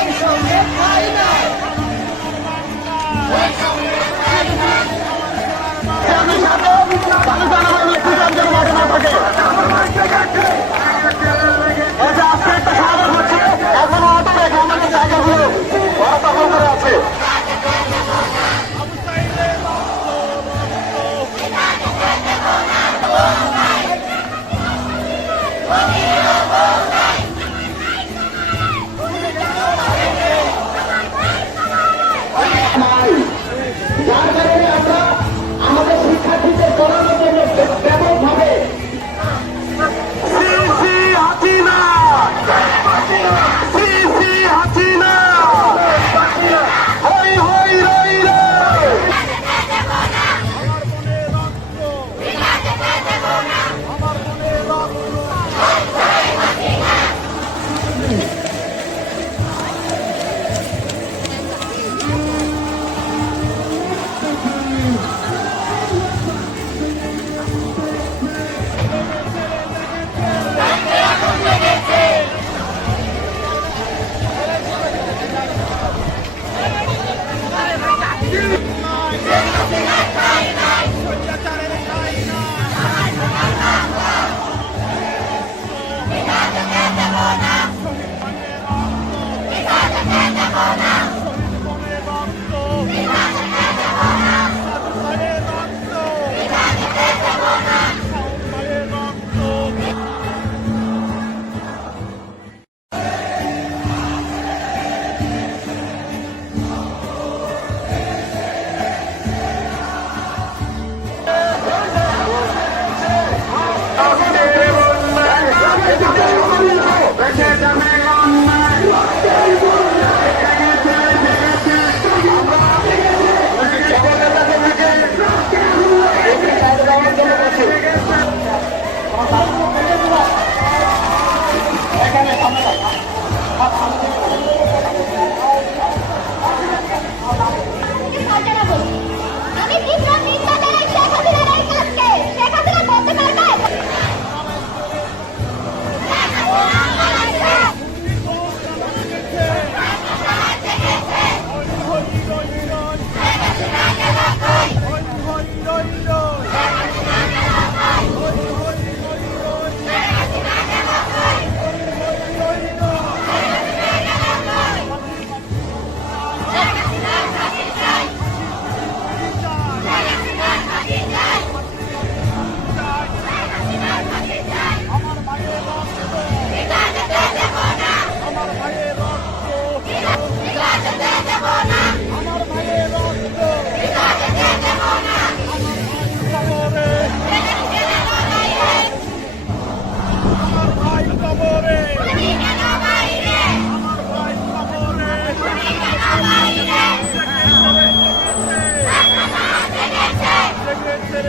Thank you. แค่ในความไม่หลับครับ